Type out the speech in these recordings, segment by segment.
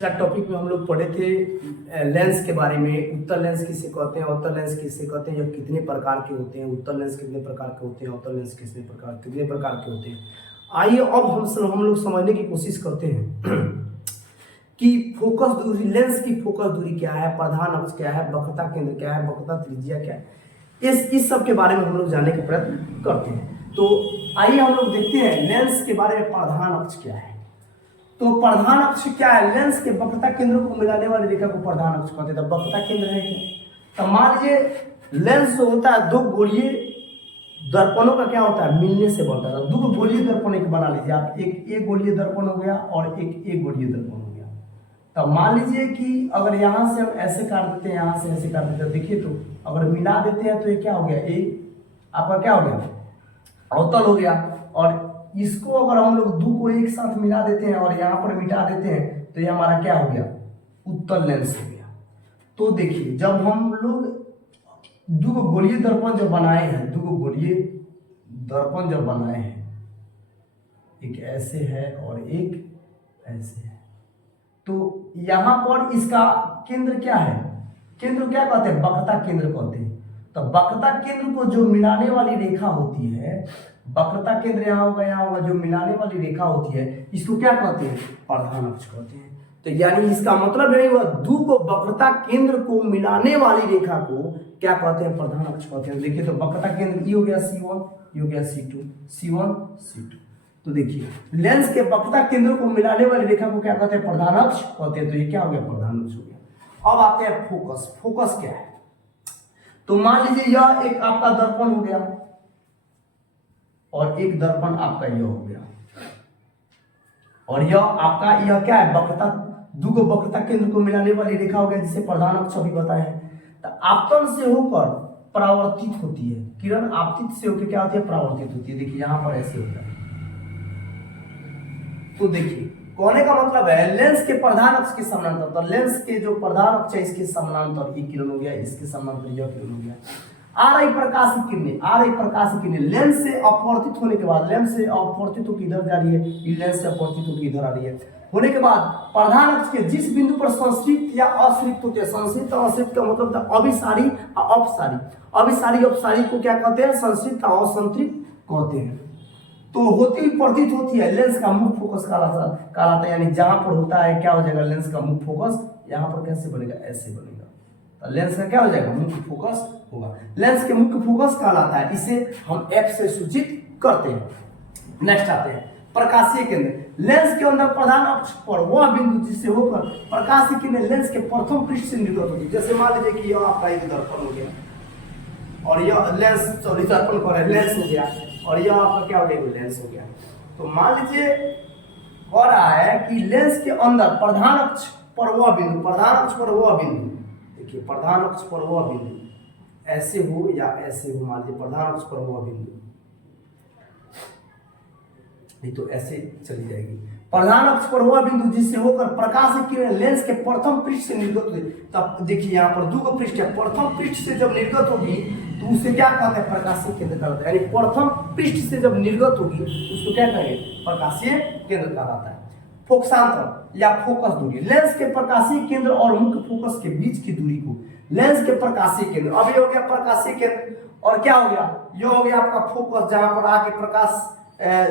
Topic में हम लोग पढ़े थे लेंस के बारे में। उत्तल लेंस किसे कहते हैं, अवतल लेंस किसे कहते हैं, यह कितने प्रकार के होते हैं, उत्तल लेंस कितने प्रकार के होते हैं, अवतल लेंस कितने प्रकार के होते हैं। आइए अब हम लोग समझने की कोशिश करते हैं कि फोकस दूरी, लेंस की फोकस दूरी क्या है, प्रधान अक्ष क्या है, वक्रता केंद्र क्या है, वक्रता त्रिज्या क्या है, इस सब के बारे में हम लोग जानने का प्रयत्न करते हैं। तो आइए हम लोग देखते हैं लेंस के बारे में। प्रधान अक्ष क्या है? तो प्रधान अक्ष क्या है? लेंस के वक्रता केंद्र को मिलाने वाली रेखा को प्रधान अक्ष कहते हैं। तो वक्रता केंद्र है क्या? तो मान लीजिए लेंस जो होता है दो गोलीय दर्पणों का क्या होता है, मिलने से बनता है। दो गोलीय दर्पण एक बना लीजिए आप, एक गोलीय दर्पण हो गया और एक गोलीय दर्पण हो गया। तो मान लीजिए कि अगर यहाँ से हम ऐसे काट देते हैं, यहाँ से ऐसे काट देते हैं, देखिए तो अगर मिला देते हैं तो ये क्या हो गया, ये आपका क्या हो गया, अवतल हो गया। और इसको अगर हम लोग दो को एक साथ मिला देते हैं और यहाँ पर मिटा देते हैं तो ये हमारा क्या हो गया, उत्तल लेंस हो गया। तो देखिए जब हम लोग दो गोलीय दर्पण जब बनाए हैं, दो गोलीय दर्पण जब बनाए हैं, एक ऐसे है और एक ऐसे है, तो यहाँ पर इसका केंद्र क्या है, केंद्र क्या कहते हैं, वक्रता केंद्र कहते हैं। तो वक्रता केंद्र को जो मिलाने वाली रेखा होती है, वक्रता केंद्र यहाँ होगा, यहाँ होगा, जो मिलाने वाली रेखा होती है, इसको क्या कहते हैं, प्रधान अक्ष कहते हैं। तो यानी इसका मतलब है वह दो को वक्रता केंद्र को मिलाने वाली रेखा को क्या कहते हैं, प्रधान अक्ष कहते हैं। देखिए तो वक्रता केंद्र ये हो गया C1, ये हो गया C2, C1 C2। तो देखिए लेंस के वक्रता केंद्र को मिलाने वाली रेखा को क्या कहते हैं, प्रधान अक्ष कहते हैं। तो ये क्या हो गया, प्रधान अक्ष हो गया। अब आते हैं फोकस। फोकस क्या है? तो मान लीजिए यह एक आपका दर्पण हो गया और एक दर्पण आपका यह हो गया, और यह आपका यह क्या है, वक्रता, दो वक्रता केंद्र को मिलाने वाली रेखा हो गया जिसे प्रधान अक्ष अभी बताया है। तो आपतन से होकर परावर्तित होती है, किरण आपतित से होकर क्या होती है, परावर्तित होती है। देखिए यहां पर ऐसे होता है। तो देखिए कहने का मतलब है लेंस के प्रधान अक्ष के समानांतर, तो लेंस के जो प्रधान अक्ष है इसके समानांतर ये किरण हो गया, इसके समानांतर यह किरण हो गया। आ रही प्रकाश की किरणें, आ रही प्रकाश की किरणें लेंस से अपवर्तित होने के बाद, लेंस से अपवर्तित होकर इधर जा रही है, ये लेंस से अपवर्तित होकर इधर आ रही है, होने के बाद प्रधान अक्ष के जिस बिंदु पर संश्रित या असंश्रित होते हैं, संश्रित और असंश्रित का मतलब था अभिसारी और अपसारी, अभिसारी अपसारी को क्या कहते हैं, संश्रित और असंतृप्त कहते हैं। तो होती हुई प्रतीत होती है, लेंस का मुख्य फोकस कहलाता है। यानी जहां पर होता है क्या हो जाएगा, लेंस का मुख्य फोकस यहाँ पर कैसे बनेगा, ऐसे बनेगा। तो लेंस का क्या हो जाएगा, मुख्य फोकस होगा। लेंस के मुख्य फोकस कहलाता है, इसे हम F से सूचित करते हैं। नेक्स्ट आते हैं प्रकाशीय केंद्र। लेंस के अंदर प्रधान अक्ष पर वह बिंदु जिससे होकर प्रकाशीय किरणें लेंस के प्रथम पृष्ठ से निर्गत होती है। जैसे मान लीजिए कि यह आपका एक दर्पण हो गया और यह लेंस, सॉरी दर्पण पर लेंस हो गया और यह आपका क्या हो गया, लेंस हो गया। तो मान लीजिए कह रहा है कि लेंस के अंदर प्रधान अक्ष पर वह बिंदु, प्रधान अक्ष पर वह बिंदु, देखिए प्रधान अक्ष पर वह बिंदु ऐसे हो या ऐसे हो, मान लीजिए प्रधान अक्ष पर वह बिंदु, नहीं तो ऐसे चली जाएगी। प्रधान अक्ष पर वह बिंदु जिससे होकर प्रकाश की किरण लेंस के प्रथम पृष्ठ से निर्गत होगी। तब देखिए यहाँ पर दो पृष्ठ है, प्रथम पृष्ठ से जब निर्गत होगी तो उसे क्या कहते हैं, प्रकाशीय केंद्र कहलाता है। यानी प्रथम पृष्ठ से जब निर्गत होगी उसको क्या कहेंगे, प्रकाशीय केंद्र कहलाता है। फोकसांतर या फोकस दूरी, लेंस के प्रकाशीय केंद्र और मुख्य फोकस के बीच की दूरी को लेंस के प्रकाशीय केंद्र, अब ये हो गया प्रकाशीय केंद्र, और क्या हो गया, ये हो गया आपका फोकस, जहां पर आके प्रकाश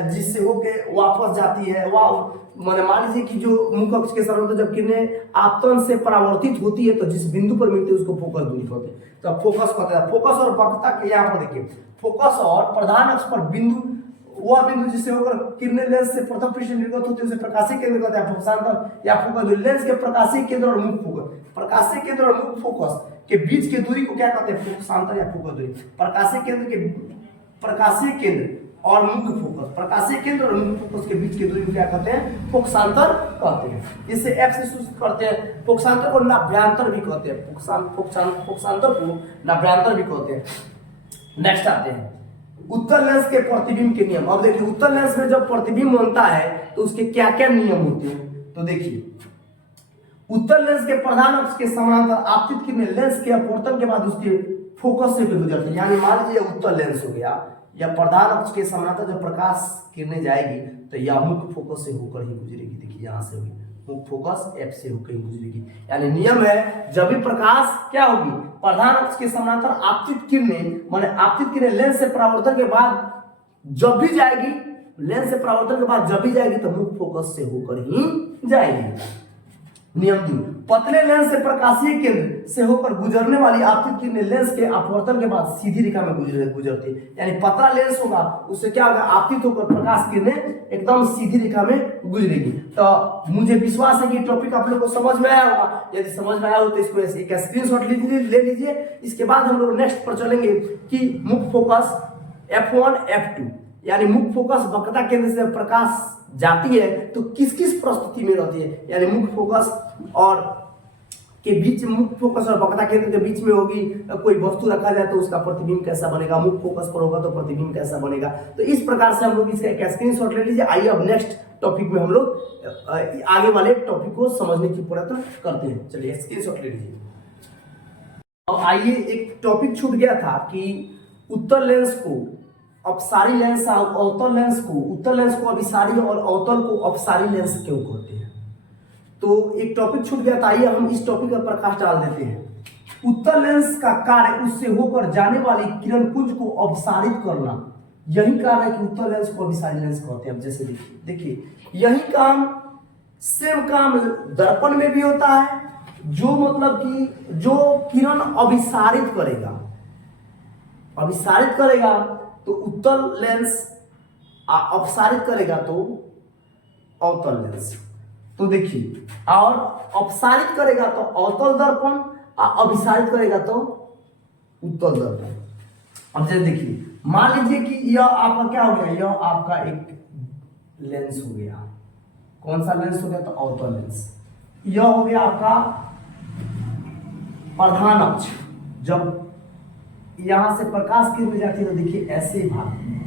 जिससे होके वापस जाती है। वह मान लीजिए कि जो मुख्य अक्ष के समानांतर जब किरणें आपतन से परावर्तित होती है तो जिस बिंदु पर मिलती है उसको फोकस दूरी कहते हैं। तो फोकस कहते हैं। फोकस और वक्रता के यहाँ पर देखिए, फोकस और प्रधान अक्ष पर बिंदु, वह बिंदु जिससे होकर किरणें लेंस से प्रथम पृष्ठ निर्गत होती है उसे प्रकाशीय केंद्र कहते हैं। फोकसांतर या फोकस दूरी, लेंस के प्रकाशीय केंद्र और मुख्य फोकस, प्रकाशीय केंद्र और मुख्य फोकस के बीच की दूरी को क्या कहते हैं, फोकसांतर या फोकस दूरी। प्रकाशीय केंद्र और मुख्य फोकस, प्रकाशीय केंद्र और मुख्य फोकस के बीच की दूरी को क्या कहते हैं, फोकसांतर कहते हैं। इसे F से सूचित करते हैं। फोकसांतर को नाभ्यांतर भी कहते हैं, फोकसांतर को नाभ्यांतर भी कहते हैं। नेक्स्ट आते हैं उत्तल लेंस के प्रतिबिंब के नियम। अब देखिए उत्तल लेंस में जब प्रतिबिंब बनता है तो उसके क्या क्या नियम होते हैं। तो देखिए उत्तल लेंस के प्रधान अक्ष के समानांतर आपतित किरणें लेंस के अपवर्तन के बाद उसके फोकस से गुजरते हैं। यानी मान लीजिए उत्तल लेंस हो गया या प्रधान अक्ष के समानांतर जब प्रकाश किरणें जाएगी तो यह मुख्य फोकस से होकर ही गुजरेगी। देखिए यहाँ से होगी मुख्य फोकस F से होकर गुजरेगी। यानी नियम है, जब भी प्रकाश क्या होगी, प्रधान अक्ष के समानांतर आपतित किरणें, माने आपतित किरणें लेंस से परावर्तन के बाद जब भी जाएगी, लेंस से परावर्तन के बाद जब भी जाएगी तो मुख्य फोकस से होकर ही जाएगी। नियम 2, पतले लेंस से प्रकाशीय केंद्र से होकर गुजरने वाली आपतित किरणें लेंस के अपवर्तन के बाद सीधी रेखा में गुजरती है। यानी पतला लेंस होगा, उससे क्या होगा, आपतित होकर प्रकाश किरणें एकदम सीधी रेखा में गुजरेगी। तो मुझे विश्वास है कि टॉपिक आप लोग को समझ में आया होगा। यदि समझ में आया हो तो इसको ऐसे एक स्क्रीनशॉट ले लीजिए। इसके बाद हम लोग नेक्स्ट पर चलेंगे कि मुख्य फोकस F1 F2, यानी मुख्य फोकस वक्रता केंद्र से प्रकाश जाती है तो किस किस परिस्थिति में रहती है, यानी मुख्य फोकस और के बीच, मुख्य फोकस और वक्रता केंद्र के बीच में होगी, कोई वस्तु रखा जाए तो उसका प्रतिबिंब कैसा बनेगा, मुख्य फोकस पर होगा तो प्रतिबिंब कैसा बनेगा। तो इस प्रकार से हम लोग इसका एक स्क्रीनशॉट ले लीजिए। आइए अब नेक्स्ट टॉपिक में हम लोग आगे वाले टॉपिक को समझने की प्रयत्न करते हैं। चलिए स्क्रीनशॉट ले लीजिए। अब आइए, एक टॉपिक छूट गया था कि उत्तल लेंस को अपसारी लेंस और अवतल लेंस को, उत्तल लेंस को अभिसारी और अवतल को अपसारी लेंस क्यों कहते हैं। तो एक टॉपिक छूट गया था, आइए हम इस टॉपिक पर प्रकाश डाल देते हैं। उत्तल लेंस का कार्य उससे होकर जाने वाली किरण पुंज को अपसारित करना, यही कारण है कि उत्तल लेंस को अभिसारी लेंस कहते हैं। अब जैसे देखिए यही काम, सेम काम दर्पण में भी होता है, जो मतलब कि जो किरण अभिसारित करेगा तो उत्तल लेंस, अपसारित करेगा तो अवतल लेंस। तो देखिए, और अपसारित करेगा तो अवतल दर्पण, और अभिसारित करेगा तो उत्तल दर्पण। अब जैसे देखिए, मान लीजिए कि यह आपका क्या हो गया, यह आपका एक लेंस हो गया। कौन सा लेंस हो गया, तो अवतल लेंस। यह हो गया आपका प्रधान अक्ष। जब यहां से प्रकाश किरण जाती है तो देखिए ऐसे भागती है,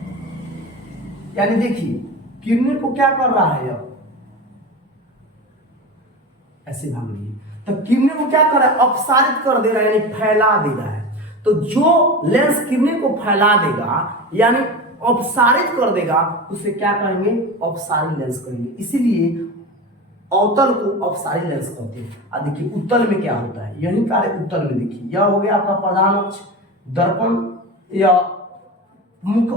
यानी देखिए किरणें को क्या कर रहा है, अब ऐसे भाग रही है, तो किरणें को क्या कर रहा है, अपसारित कर दे रहा है, यानी फैला दे रहा है। तो जो लेंस किरणें को फैला देगा यानी अपसारित कर देगा, उसे क्या कहेंगे, अपसारी लेंस कहेंगे। इसीलिए अवतल को अपसारी लेंस कहते हैं। अब देखिए उत्तल में क्या होता है, यही कार्य उत्तल में। देखिए यह हो गया आपका प्रधान अक्ष, दर्पण या मुख्य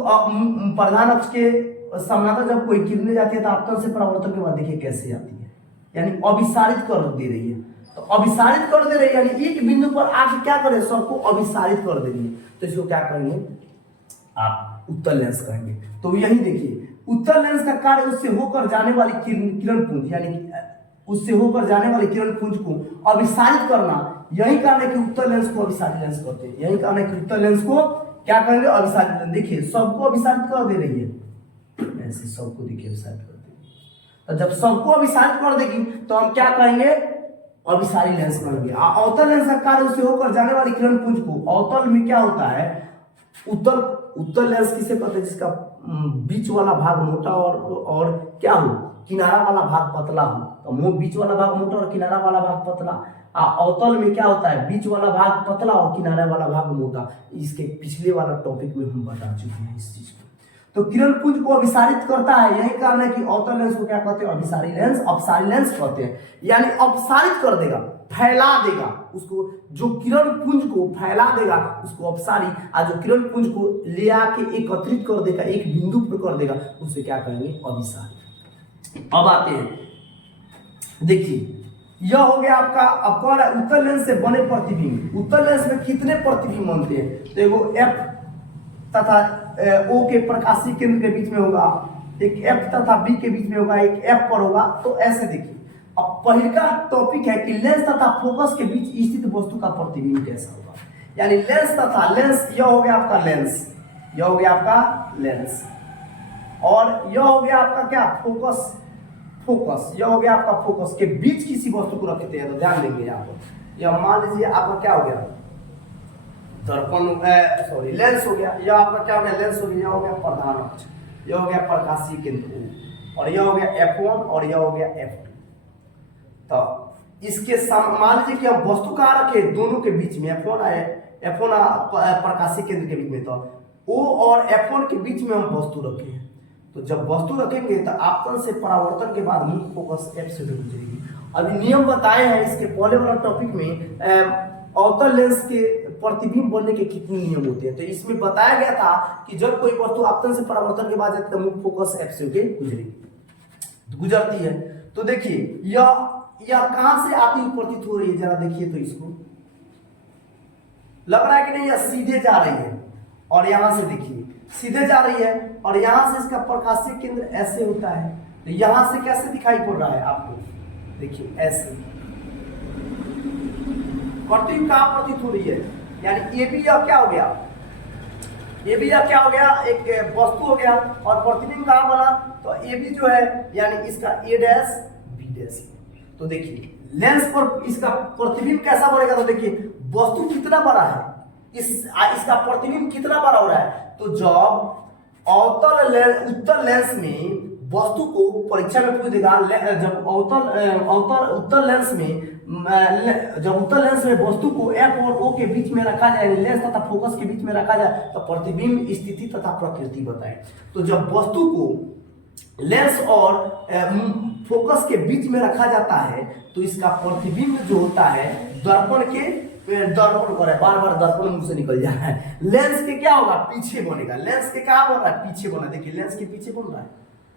प्रधान अक्ष के समानांतर जब कोई किरणें जाती है तो आपतन से परावर्तन के बाद देखिए कैसे आती है, यानी अभिसारित कर दे रही है। तो अभिसारित कर दे रही है यानी एक बिंदु पर आके क्या करे, सबको अभिसारित कर दे रही है, तो इसको क्या कहेंगे, आप उत्तल लेंस कहेंगे। तो यही देखिए उत्तल लेंस का कार्य उससे होकर जाने वाली किरण पुंज, यानी उससे होकर जाने वाली किरण पुंज को अभिसारित करना, यही कारण है कि उत्तल लेंस को अभिसारी लेंस कहते हैं। यही कारण है कि उत्तल लेंस को क्या कहेंगे, अभिसारित लेंस। देखिए सबको अभिसारित कर दे रही है, ऐसे सबको देखिए अभिसारित कर देगी। तो जब सबको अभिसारित कर देगी तो हम क्या कहेंगे, अभिसारी लेंस कहेंगे। अवतल लेंस का कार्य उससे होकर जाने वाली किरण पुंज को, अवतल में क्या होता है, उत्तल लेंस किसे कहते हैं, जिसका बीच वाला भाग मोटा और क्या हो, किनारा वाला भाग पतला हो। तो बीच वाला भाग मोटा और किनारा वाला भाग पतला। अवतल में क्या होता है, बीच वाला भाग पतला और किनारा वाला भाग मोटा। इसके पिछले वाला टॉपिक में हम बता चुके हैं इस चीज को। तो किरण पुंज को अभिसारित करता है, यही कारण है कि अवतल लेंस को क्या कहते हैं, अभिसारी लेंस, अपसारी लेंस कहते हैं। यानी अपसारित कर देगा, फैला देगा उसको, जो किरण पुंज को फैला देगा उसको अपसारी, और जो किरण पुंज को ले आके एकत्रित कर देगा, एक बिंदु पर कर देगा, उसे क्या कहेंगे, अभिसारी। अब आते हैं, देखिए यह हो गया आपका, अब कौन है, उत्तल लेंस से बने प्रतिबिंब। उत्तल लेंस में कितने प्रतिबिंब बनते हैं, तो एगो F तथा O के प्रकाशीय केंद्र के बीच में होगा, एक F तथा B के बीच में होगा, एक F पर होगा। तो ऐसे देखिए, अब पहला टॉपिक है कि लेंस तथा फोकस के बीच स्थित वस्तु का प्रतिबिंब कैसा होगा। यानी लेंस तथा लेंस, यह हो गया आपका लेंस, यह हो गया आपका लेंस, और यह हो गया आपका क्या, फोकस, यह हो गया आपका फोकस के बीच किसी वस्तु को रखते हैं। तो ध्यान देंगे यहाँ पर, यह मान लीजिए आपका क्या हो गया, दर्पण, सॉरी लेंस हो गया। यह आपका क्या हो गया, लेंस हो गया। यह हो गया प्रधान अक्ष, यह हो गया प्रकाशीय केंद्र, और यह हो गया F1 और यह हो गया F2। तो इसके मान लीजिए कि अब वस्तु कहाँ रखे, दोनों के बीच में, F1 प्रकाशीय केंद्र के बीच में। तो O और F1 के बीच में हम वस्तु रखे हैं। तो जब वस्तु रखेंगे तो आपतन से परावर्तन के बाद मुख्य फोकस एफ से गुजरेगी। अभी नियम बताए हैं इसके पहले वाला टॉपिक में अवतल लेंस के प्रतिबिंब बनने के कितने नियम होते हैं। तो इसमें बताया गया था कि जब कोई वस्तु आपतन से परावर्तन के बाद जाती है तो मुख्य फोकस एफ से गुजरती है। तो देखिए यह कहां से आती हुई प्रतीत हो रही है, जरा देखिए तो इसको लग रहा है कि नहीं यह सीधे जा रही है, और यहां से देखिए सीधे जा रही है, और यहां से इसका प्रकाशीय केंद्र ऐसे होता है। तो यहां से कैसे दिखाई पड़ रहा है आपको, देखिए ऐसे प्रतिबिंब कहां प्रतीत हो रही है, यानी ये भी क्या हो गया, ये भी क्या हो गया, एक वस्तु हो गया, और प्रतिबिंब कहां बना, तो ये भी जो है यानी इसका ए डैश बी डैश। तो देखिए लेंस पर इसका प्रतिबिंब कैसा बनेगा, तो देखिए वस्तु कितना बड़ा है, इसका प्रतिबिंब कितना बड़ा हो रहा है। तो जब उत्तल लेंस में वस्तु को परीक्षा में पूछ देगा, जब उत्तल लेंस में वस्तु को एफ और ओ के बीच में रखा जाए, लेंस तथा फोकस के बीच में रखा जाए, तो प्रतिबिंब स्थिति तथा प्रकृति बताए। तो जब वस्तु को लेंस और फोकस के बीच में रखा जाता है तो इसका प्रतिबिंब जो होता है दर्पण कर बार बार दर्पण मुंह से निकल जा रहा है, लेंस के क्या होगा, पीछे बनेगा। लेंस के क्या बन रहा है, पीछे बना, देखिए लेंस के पीछे बन रहा है,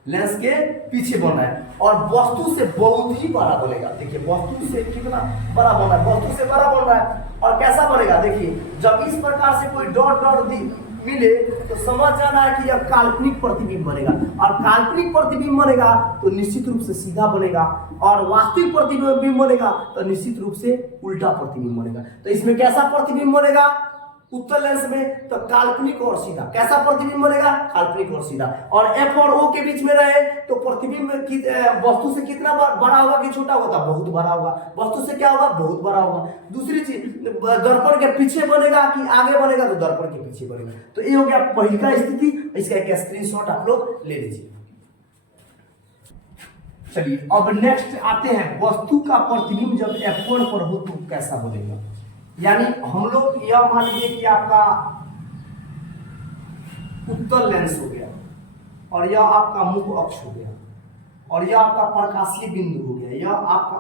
लेंस के पीछे बन रहा है, और वस्तु से बहुत ही बड़ा बनेगा। देखिए वस्तु से कितना बड़ा बन रहा है, वस्तु से बड़ा बन रहा है। और कैसा बनेगा, देखिए जब इस प्रकार से कोई डॉट मिले तो समझ जाना है कि यह काल्पनिक प्रतिबिंब बनेगा, और काल्पनिक प्रतिबिंब बनेगा तो निश्चित रूप से सीधा बनेगा, और वास्तविक प्रतिबिंब बनेगा तो निश्चित रूप से उल्टा प्रतिबिंब बनेगा। तो इसमें कैसा प्रतिबिंब बनेगा, उत्तल लेंस में तो काल्पनिक और सीधा। कैसा प्रतिबिंब बनेगा, काल्पनिक और सीधा। और एफ और ओ के बीच में रहे तो प्रतिबिंब वस्तु से कितना बड़ा होगा कि छोटा होगा, बहुत बड़ा होगा। वस्तु से क्या होगा, बहुत बड़ा होगा। दूसरी चीज दर्पण के पीछे बनेगा कि आगे बनेगा, तो दर्पण के पीछे बनेगा। तो ये हो गया पहली का स्थिति, इसका एक स्क्रीनशॉट आप लोग ले लीजिए। चलिए अब नेक्स्ट आते हैं, वस्तु का प्रतिबिंब जब F1 पर हो तो कैसा बनेगा। यानी हम लोग यह मान लीजिए कि आपका उत्तल लेंस हो गया, और यह आपका मुख्य अक्ष हो गया, और यह आपका प्रकाशीय बिंदु हो गया, यह आपका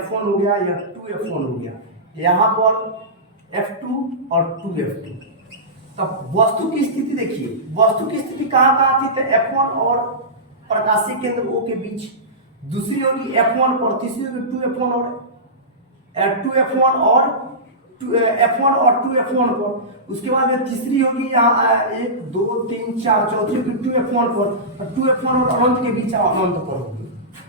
F1 हो गया, यह 2F1 हो गया, यहाँ पर F2 और 2F2। तब वस्तु की स्थिति देखिए, वस्तु की स्थिति कहाँ आती है, F1 और प्रकाशीय केंद्र O के बीच। दूसरी होगी F1 पर, तीसरी होगी 2F1 और 2F1 और F1 और 2F1 पर। उसके बाद में तीसरी होगी यहाँ 1 2 3 4, चौथी होगी 2F1 पर, 2F1 और अनंत के बीच अनंत पर होगी।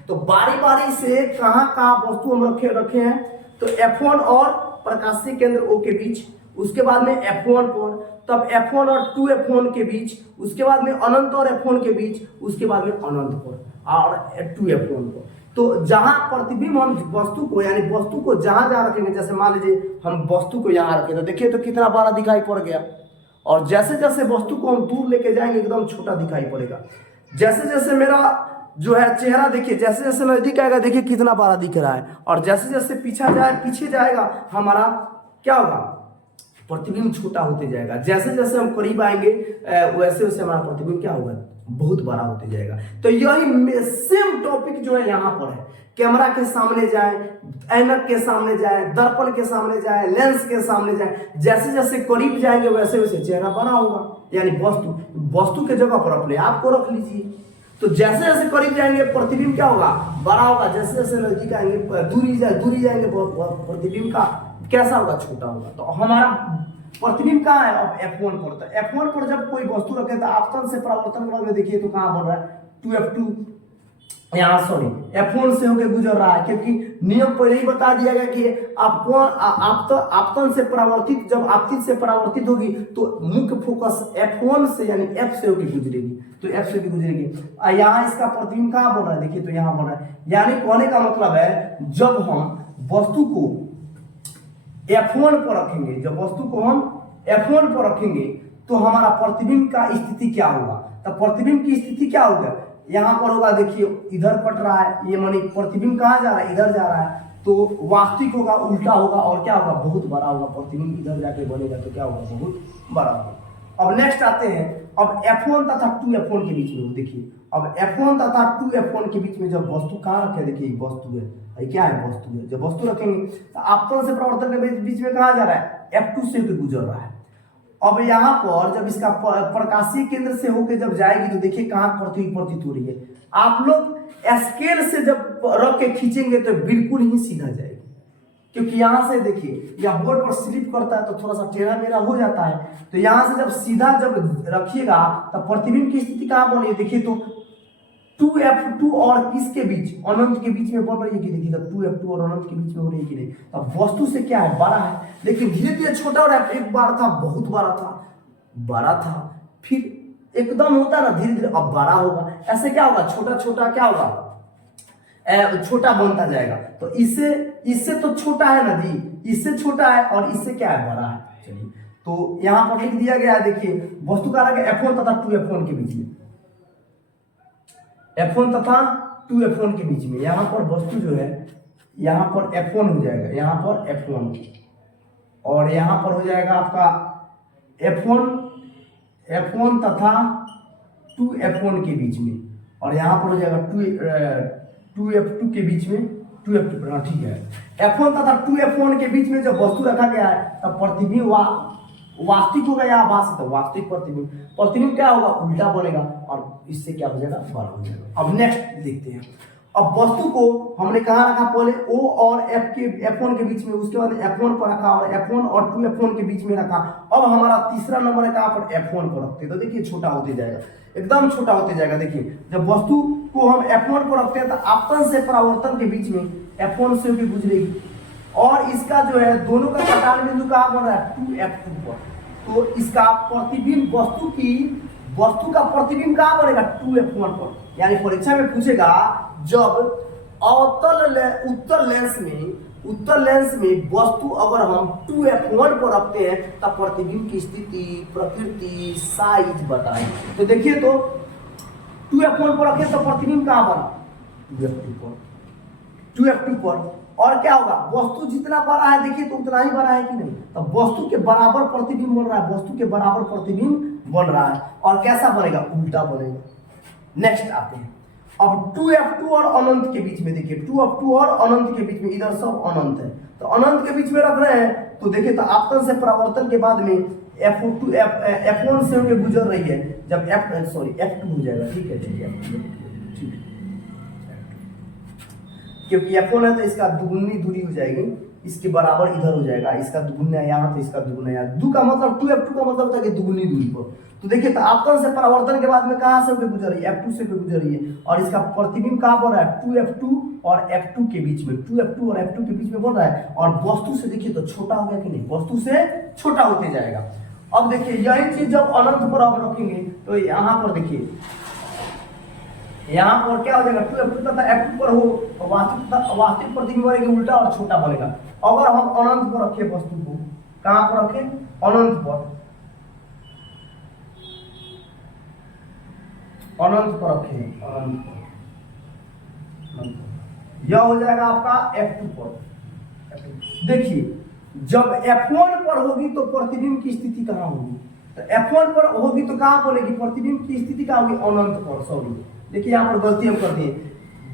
तो बारी बारी से कहाँ वस्तु हम रखे हैं, तो F1 और प्रकाशीय केंद्र O के बीच, उसके बाद में F1 पर, तब F1 और 2F1 के बीच, उसके बाद में अनंत और F1 के बीच, उसके बाद में अनंत पर और 2F1 पर। तो जहां प्रतिबिंब हम वस्तु को, यानी वस्तु को जहां जहां रखेंगे, जैसे मान लीजिए हम वस्तु को यहाँ रखें तो देखिए तो कितना बड़ा दिखाई पड़ गया, और जैसे जैसे वस्तु को हम दूर लेके जाएंगे एकदम छोटा दिखाई पड़ेगा। जैसे जैसे मेरा जो है चेहरा देखिए, जैसे जैसे नजदीक आएगा देखिए कितना बड़ा दिख रहा है, और जैसे जैसे पीछे जाएगा हमारा क्या होगा, प्रतिबिंब छोटा होते जाएगा। जैसे जैसे हम करीब आएंगे वैसे वैसे हमारा प्रतिबिंब क्या होगा, बहुत बड़ा होते जाएगा। तो यही सेम टॉपिक जो है यहाँ पर है, कैमरा के सामने जाए, ऐनक के सामने जाए, दर्पण के सामने जाए, लेंस के सामने जाए, जैसे जैसे करीब जाएंगे वैसे वैसे चेहरा बड़ा होगा। यानी वस्तु के जगह पर अपने आप को रख लीजिए। तो जैसे जैसे करीब जाएंगे प्रतिबिंब क्या होगा, बड़ा होगा। जैसे जैसे नजदीक आएंगे दूरी जाएंगे प्रतिबिंब का कैसा होगा, छोटा होगा। तो हमारा प्रतिबिंब कहाँ है, अब F1 पर। तो F1 पर जब कोई वस्तु रखे तो आपतन से परावर्तन के बाद में देखिए तो कहाँ बन रहा है, 2F2 यहाँ F1 से होकर गुजर रहा है, क्योंकि नियम पहले ही बता दिया गया कि आपतन से परावर्तित, जब आपतित से परावर्तित होगी तो मुख्य फोकस F1 से यानी F से होकर गुजरेगी, तो F से भी गुजरेगी। यहाँ इसका प्रतिबिंब कहाँ बन रहा है, देखिए तो यहाँ बन रहा है। यानी कहने का मतलब है जब हम वस्तु को F1 पर रखेंगे, जब वस्तु को हम F1 पर रखेंगे तो हमारा प्रतिबिंब का स्थिति क्या होगा। तो प्रतिबिंब की स्थिति क्या होगा, यहाँ पर होगा, देखिए इधर कट रहा है, ये मानी प्रतिबिंब कहाँ जा रहा है, इधर जा रहा है, तो वास्तविक होगा, उल्टा होगा, और क्या होगा, बहुत बड़ा होगा। प्रतिबिंब इधर जाके बनेगा तो क्या होगा, बहुत बड़ा होगा। अब नेक्स्ट आते हैं, अब F1 तथा 2F1 के बीच में देखिए, अब F1 तथा 2F1 के बीच में जब वस्तु कहाँ रखे, देखिए वस्तु है, क्या है वस्तु है, जब वस्तु रखेंगे तो आपतन से परावर्तन के बीच में कहाँ जा रहा है, F2 से होकर गुजर रहा है। अब यहाँ पर जब इसका प्रकाशीय केंद्र से होकर जब जाएगी तो देखिए कहाँ प्रतीत हो रही है। आप लोग स्केल से जब रख के खींचेंगे तो बिल्कुल ही सीधा जाएगी, क्योंकि यहाँ से देखिए या बोर्ड पर स्लिप करता है तो थोड़ा सा टेढ़ा मेढ़ा हो जाता है, तो यहाँ से जब सीधा जब रखिएगा तो प्रतिबिंब की स्थिति कहाँ बनी है, देखिए तो 2F2 और किसके बीच, अनंत के बीच में बन रही है कि देखिए 2F2 और अनंत के बीच में हो रही है कि नहीं। अब वस्तु से क्या है, बड़ा है, लेकिन धीरे धीरे छोटा हो रहा है। एक बार था बहुत बड़ा था, फिर एकदम होता ना धीरे धीरे अब बड़ा होगा, ऐसे क्या होगा, छोटा छोटा क्या होगा, छोटा बनता जाएगा। तो इससे तो छोटा है ना जी, इससे छोटा है और इससे क्या है, बड़ा है। चलिए तो यहाँ पर लिख दिया गया है, देखिए वस्तु का रखा F1 तथा 2F1 के बीच में, F1 तथा 2F1 के बीच में, यहाँ पर वस्तु जो है यहाँ पर F1 हो जाएगा, यहाँ पर F1 और यहाँ पर हो जाएगा आपका F1 तथा 2F1 के बीच में, और यहाँ पर हो जाएगा 2F2 के बीच में 2F2, ठीक है। F1 तथा 2F1 के बीच में जब वस्तु रखा गया है तब प्रतिबिंब वास्तविक होगा या आभासी, तो वास्तविक प्रतिबिंब क्या होगा, उल्टा बनेगा और इससे क्या हो जाएगा, बड़ा हो जाएगा। अब नेक्स्ट देखते हैं, अब वस्तु को हमने कहाँ रखा, पहले O और F1 के बीच में, उसके बाद F1 पर रखा और F1 और 2F1 के बीच में रखा। अब हमारा तीसरा नंबर है कहाँ पर, F1 पर रखते हैं, तो देखिए छोटा होते जाएगा, एकदम छोटा होते जाएगा। देखिए जब वस्तु को हम F1 पर रखते हैं तो आपतन से परावर्तन के बीच में F1 से भी गुजरेगी और इसका जो है दोनों का कटान बिंदु कहाँ बन रहा है, 2F2 पर। तो इसका प्रतिबिंब वस्तु का प्रतिबिंब कहाँ बनेगा, 2F1 पर। यानी परीक्षा में पूछेगा जब उत्तर लेंस में वस्तु अगर हम 2F1 पर रखते हैं तब प्रतिबिंब की स्थिति, प्रकृति, साइज बताएं। तो देखिए तो 2F1 पर रखें तो प्रतिबिंब कहाँ बना, 2F2 पर। और क्या होगा, वस्तु जितना बड़ा है देखिए तो उतना ही बड़ा है कि नहीं, तो वस्तु के बराबर प्रतिबिंब बन रहा है, वस्तु के बराबर प्रतिबिंब बन रहा है। और कैसा बनेगा, उल्टा बनेगा। नेक्स्ट आते हैं, अब 2F2 और अनंत के बीच में, देखिए 2F2 और अनंत के बीच में, इधर सब अनंत है तो अनंत के बीच में रख रहे हैं, तो देखिए तो आपतन से परावर्तन के बाद में F1 से होकर गुजर रही है, जब F2 हो जाएगा, ठीक है, क्योंकि F1 है तो इसका दुगुनी दूरी हो जाएगी, इसके बराबर इधर हो जाएगा, इसका दुगुना यहाँ तो इसका दुगुना यहाँ, दो का मतलब 2F2 का मतलब होता है कि दुगुनी दूरी पर। तो देखिए तो आपतन से परावर्तन के बाद में कहाँ से होकर गुजर रही है, F2 से होकर गुजर रही है और इसका प्रतिबिंब कहाँ बन रहा है, 2F2 और F2 के बीच में, 2F2 और F2 के बीच में बन रहा है। और वस्तु से देखिए तो छोटा हो गया कि नहीं, वस्तु से छोटा होते जाएगा। अब देखिए यही चीज जब अनंत पर आप रखेंगे तो यहाँ पर देखिए, यहाँ पर क्या हो जाएगा, 2F2 तथा F2 पर हो तो वास्तविक प्रतिबिंब बनेगा उल्टा और छोटा बनेगा। अगर हम अनंत पर रखें वस्तु को, कहाँ पर रखें, अनंत पर रखें, अनंत पर, यह हो जाएगा आपका F2 पर। देखिए जब F1 पर होगी तो प्रतिबिंब की स्थिति कहाँ होगी, तो F1 पर होगी तो कहाँ बोलेगी, प्रतिबिंब की स्थिति कहाँ होगी, अनंत पर। सॉरी देखिए यहाँ पर गलती हम कर दिए,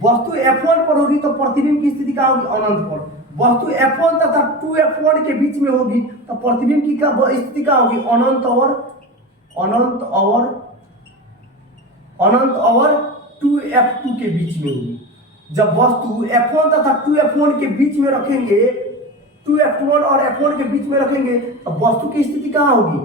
वस्तु F1 पर होगी तो प्रतिबिंब की स्थिति कहाँ होगी, अनंत पर। वस्तु F1 तथा 2F1 के बीच में होगी तो प्रतिबिंब की स्थिति कहाँ होगी, अनंत और 2F2 के बीच में होगी। जब वस्तु F1 तथा 2F1 के बीच में रखेंगे, 2F1 और F1 के बीच में रखेंगे तो वस्तु की स्थिति कहाँ होगी,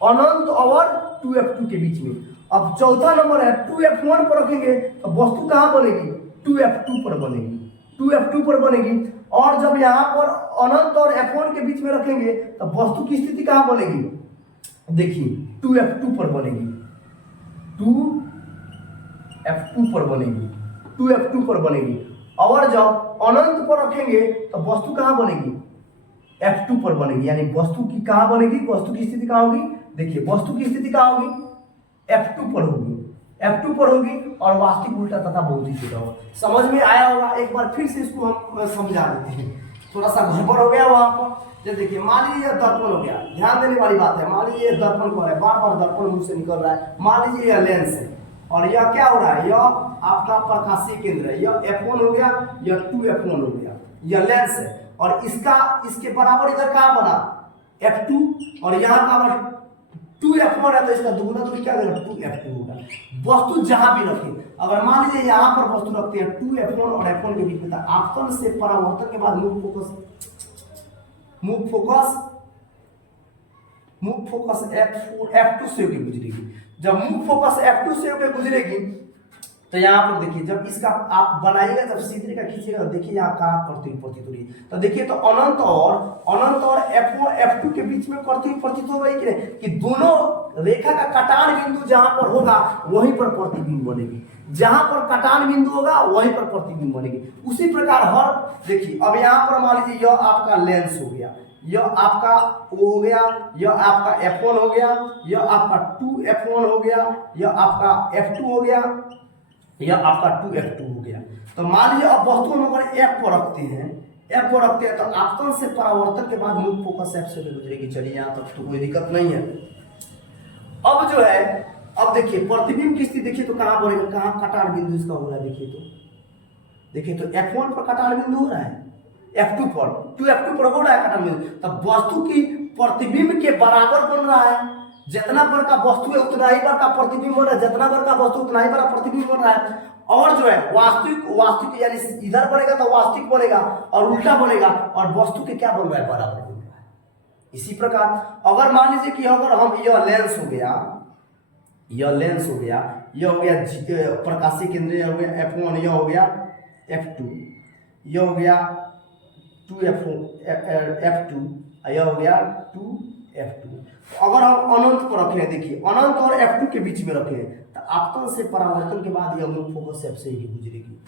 अनंत और 2F2 के बीच में। अब चौथा नंबर है 2F1 पर रखेंगे तो वस्तु कहाँ बनेगी, 2F2 पर बनेगी, 2F2 पर बनेगी। और जब यहाँ पर अनंत और F1 के बीच में रखेंगे तो वस्तु की स्थिति कहाँ बनेगी, देखिए 2F2 पर बनेगी, 2F2 पर बनेगी, 2F2 पर बनेगी। और जब अनंत पर रखेंगे तो वस्तु कहाँ बनेगी, F2 पर बनेगी। यानी वस्तु की कहाँ बनेगी, वस्तु की स्थिति कहाँ होगी, देखिए वस्तु की स्थिति कहाँ होगी, F2 पर होगी, F2 पर होगी और वास्तविक उल्टा तथा बहुत ही छोटा होगा। समझ में आया होगा, एक बार फिर से इसको हम समझा देते हैं। थोड़ा सा गड़बड़ हो गया वहां पर। जब देखिए मान लीजिए यह दर्पण हो गया, ध्यान देने वाली बात है, मान लीजिए दर्पण पर है, बार बार दर्पण मुंह से निकल रहा है, मान लीजिए यह लेंस है और यह क्या हो रहा है, यह आपका प्रकाशीय केंद्र है, यह F1 हो गया, यह 2F1 हो गया, यह लेंस है और इसका इसके बराबर इधर कहाँ बना F2 और यहाँ का 2F1 है तो इसका दुगुना दूरी क्या देगा 2F2 होगा। वस्तु जहां भी रखें, अगर मान लीजिए यहाँ पर वस्तु रखते हैं 2F1 और F1 के बीच में, आपतन से परावर्तन के बाद मुख फोकस F2 से होकर गुजरेगी। जब मुख फोकस F2 से होकर गुजरेगी तो यहाँ पर देखिए जब इसका आप बनाइएगा, जब सीधे का खींचिएगा, देखिए यहाँ कहाँ प्रतीक प्रतीत हो रही है, तो देखिए तो अनंत और F1 F2 के बीच में प्रतीक प्रतीत हो रही है कि दोनों रेखा का कटान बिंदु जहां पर होगा वहीं पर प्रतिबिंब बनेगी, जहां पर कटान बिंदु होगा वहीं पर प्रतिबिंब बनेगी। उसी प्रकार हर देखिए अब यहाँ पर मान लीजिए यह आपका लेंस हो गया, यह आपका वो हो गया, यह आपका F1 हो गया, यह आपका 2F1 हो गया, यह आपका F2 हो गया, यह आपका 2F2 हो गया। तो मान लीजिए अब वस्तु हम अगर F पर रखते हैं तो आपतन से परावर्तन के बाद मुख फोकस F से गुजरेगी। चलिए यहाँ तक तो कोई दिक्कत नहीं है। अब जो है अब देखिए प्रतिबिंब की स्थिति देखिए तो कहाँ बनेगा, कहाँ कटान बिंदु इसका हो रहा है, देखिए तो F1 पर कटान बिंदु हो रहा है, F2 पर 2F2 पर हो रहा है कटान बिंदु, तब वस्तु की प्रतिबिंब के बराबर बन रहा है। जितना बड़ा का वस्तु है उतना ही बड़ा का प्रतिबिंब बन रहा है, जितना बड़ा का वस्तु उतना ही बड़ा प्रतिबिंब बन रहा है। और जो है वास्तविक यानी इधर बनेगा तो वास्तविक बनेगा और उल्टा बनेगा और वस्तु के क्या बन रहा है, बराबर बन रहा है। इसी प्रकार अगर मान लीजिए कि अगर हम यह लेंस हो गया, यह हो गया प्रकाशीय केंद्र, यह हो गया F1, यह हो गया F2, यह हो गया 2F2, यह हो गया 2F2। अगर हम अनंत पर रखें, देखिए अनंत और F2 के बीच में रखें तो आपतन से परावर्तन के बाद यह मुख फोकस F से ही गुजरेगी।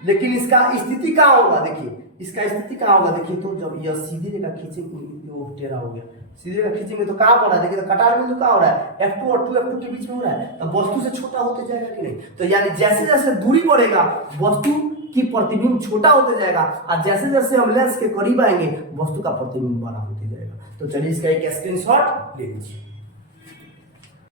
लेकिन इसका स्थिति कहाँ होगा, देखिए इसका स्थिति कहाँ होगा, देखिए तो जब यह सीधी रेखा खींचेंगे वो टेढ़ा हो गया, सीधी रेखा खींचेंगे तो कहाँ बना, देखिए तो कटार बिंदु कहाँ हो रहा है, F2 और 2F2 के बीच में हो रहा है, तो वस्तु से छोटा होते जाएगा कि नहीं। तो यानी जैसे जैसे दूरी बढ़ेगा वस्तु की प्रतिबिंब छोटा होते जाएगा और जैसे जैसे हम लेंस के करीब आएंगे वस्तु का प्रतिबिंब बड़ा होते जाएगा। तो चलिए इसका एक स्क्रीनशॉट ले लीजिए।